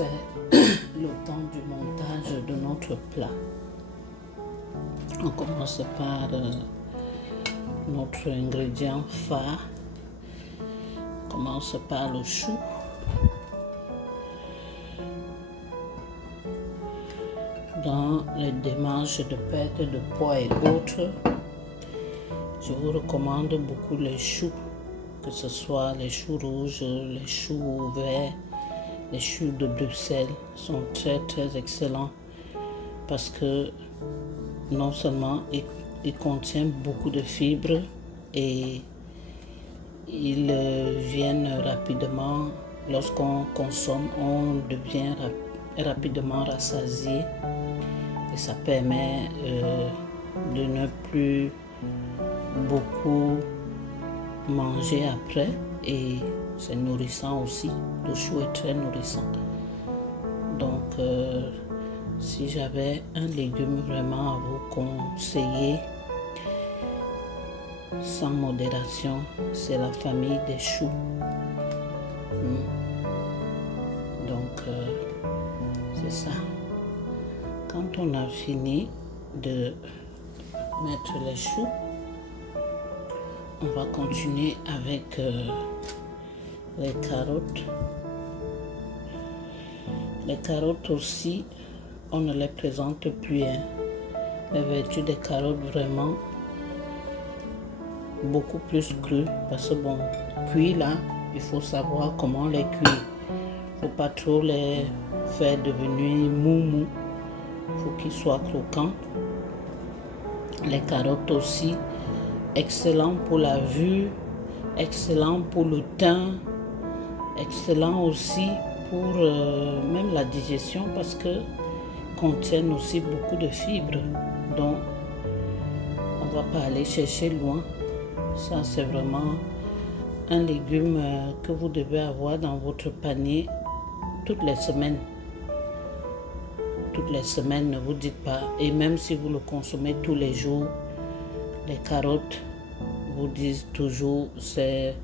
c'est le temps du montage de notre plat. On commence par notre ingrédient phare. On commence par le chou. Dans les démarches de perte de poids et autres, je vous recommande beaucoup les choux, que ce soit les choux rouges, les choux verts, les choux de Bruxelles sont très excellents parce que non seulement ils contiennent beaucoup de fibres et ils viennent rapidement, lorsqu'on consomme, on devient rapidement rassasié et ça permet de ne plus beaucoup manger après et c'est nourrissant aussi. Le chou est très nourrissant. Donc si j'avais un légume vraiment à vous conseiller sans modération, c'est la famille des choux. Donc c'est ça. Quand on a fini de mettre les choux, on va continuer avec les carottes. Les carottes aussi, on ne les présente plus. Les vertus des carottes vraiment beaucoup plus crues. Parce que bon, cuit là, il faut savoir comment les cuire. Il ne faut pas trop les faire devenir mou. Il faut qu'ils soient croquants. Les carottes aussi, excellent pour la vue, excellent pour le teint, excellent aussi pour même la digestion parce que contiennent aussi beaucoup de fibres. Donc, on ne va pas aller chercher loin. Ça, c'est vraiment un légume que vous devez avoir dans votre panier toutes les semaines. Toutes les semaines, ne vous dites pas. Et même si vous le consommez tous les jours, les carottes vous disent toujours, c'est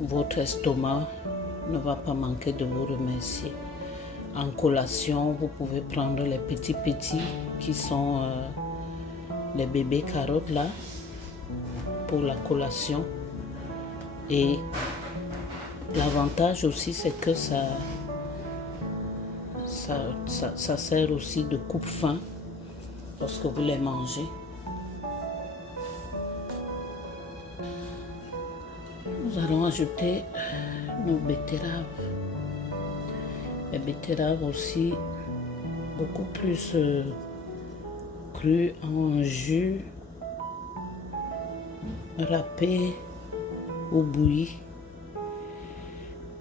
votre estomac ne va pas manquer de vous remercier. En collation, vous pouvez prendre les petits qui sont les bébés carottes là pour la collation. Et l'avantage aussi, c'est que ça sert aussi de coupe-faim lorsque vous les mangez. Nous allons ajouter nos betteraves. Les betteraves aussi beaucoup plus crues en jus, râpées ou bouillies.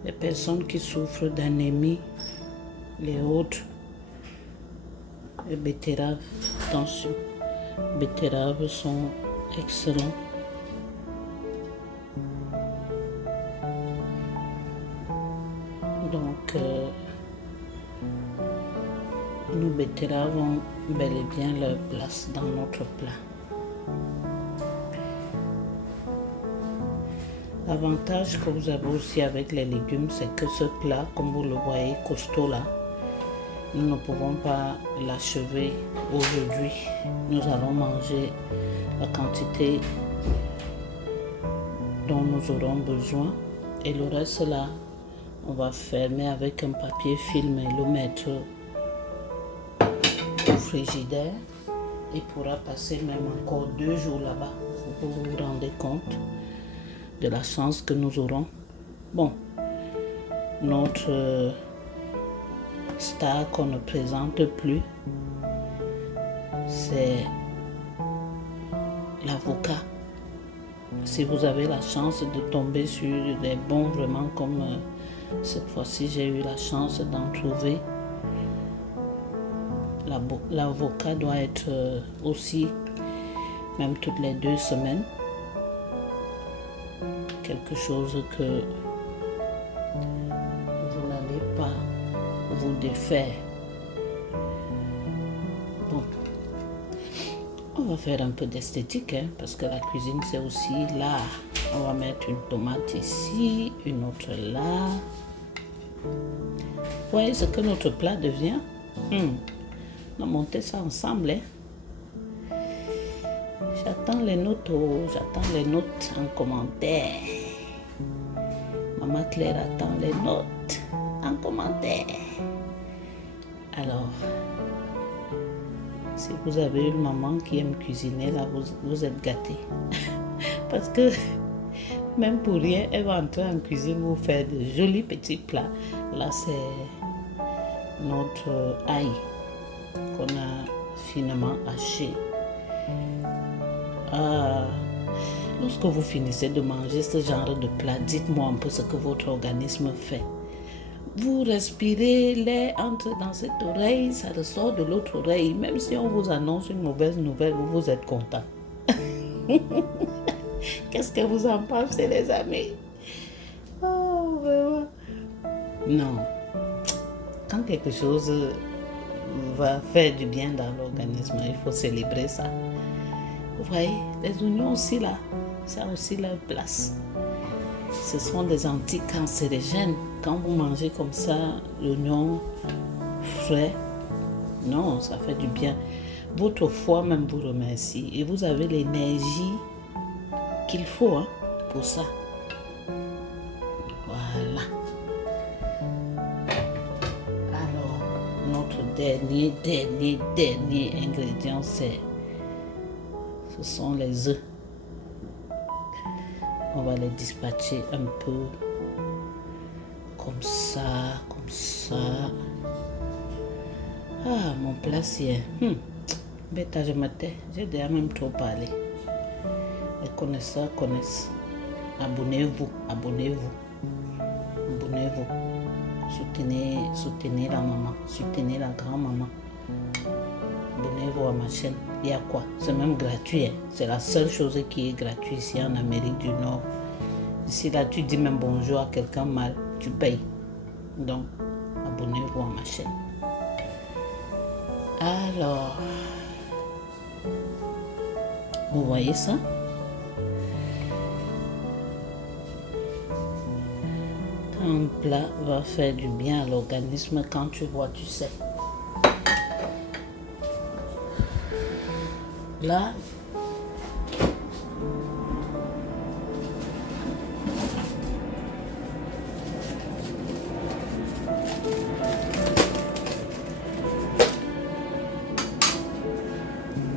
Les personnes qui souffrent d'anémie, les autres, les betteraves, attention, les betteraves sont excellents. Donc, nos betteraves ont bel et bien leur place dans notre plat. L'avantage que vous avez aussi avec les légumes, c'est que ce plat, comme vous le voyez, costaud là, nous ne pouvons pas l'achever aujourd'hui. Nous allons manger la quantité dont nous aurons besoin et le reste là, on va fermer avec un papier film et le mettre au frigidaire. Il pourra passer même encore 2 jours là-bas. Vous vous rendez compte de la chance que nous aurons. Bon, notre star qu'on ne présente plus, c'est l'avocat. Si vous avez la chance de tomber sur des bons vraiment comme cette fois-ci j'ai eu la chance d'en trouver, l'avocat doit être aussi même toutes les 2 semaines quelque chose que vous n'allez pas vous défaire. Bon, on va faire un peu d'esthétique parce que la cuisine c'est aussi l'art. On va mettre une tomate ici, une autre là. Vous voyez ce que notre plat devient? On a monté ça ensemble. Hein? J'attends les notes en commentaire. Maman Claire attend les notes en commentaire. Alors, si vous avez une maman qui aime cuisiner, là, vous êtes gâtés. Parce que même pour rien, elle va entrer en cuisine vous faire de jolis petits plats. Là, c'est notre ail qu'on a finement haché. Lorsque vous finissez de manger ce genre de plat, dites-moi un peu ce que votre organisme fait. Vous respirez, l'air entre dans cette oreille, ça ressort de l'autre oreille. Même si on vous annonce une mauvaise nouvelle, vous êtes content. Qu'est-ce que vous en pensez, les amis? Oh, vraiment. Non. Quand quelque chose va faire du bien dans l'organisme, il faut célébrer ça. Vous voyez, les oignons aussi là, ça a aussi leur place. Ce sont des anticancérigènes. Quand vous mangez comme ça, l'oignon frais, non, ça fait du bien. Votre foie même vous remercie et vous avez l'énergie qu'il faut pour ça. Voilà. Alors, notre dernier ingrédient, ce sont les œufs. On va les dispatcher un peu comme ça. Ah, mon plat c'est... Bêta, je me tais. J'ai déjà même trop parlé. Les connaisseurs connaissent. Abonnez-vous. Soutenez la maman. Soutenez la grand-maman. Abonnez-vous à ma chaîne. Il y a quoi? C'est même gratuit. C'est la seule chose qui est gratuite ici en Amérique du Nord. Ici, là, tu dis même bonjour à quelqu'un mal, tu payes. Donc, abonnez-vous à ma chaîne. Alors, vous voyez ça? Un plat va faire du bien à l'organisme. Quand tu vois, tu sais. Là,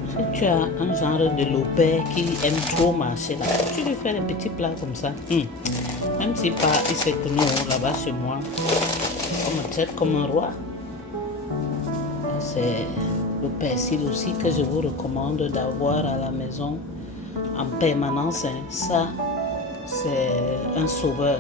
si tu as un genre de lopère qui aime trop marcher là, tu lui fais des petits plats comme ça. Même si pas, il sait que nous, là-bas chez moi, on me traite comme un roi. C'est le persil aussi que je vous recommande d'avoir à la maison en permanence. Ça, c'est un sauveur.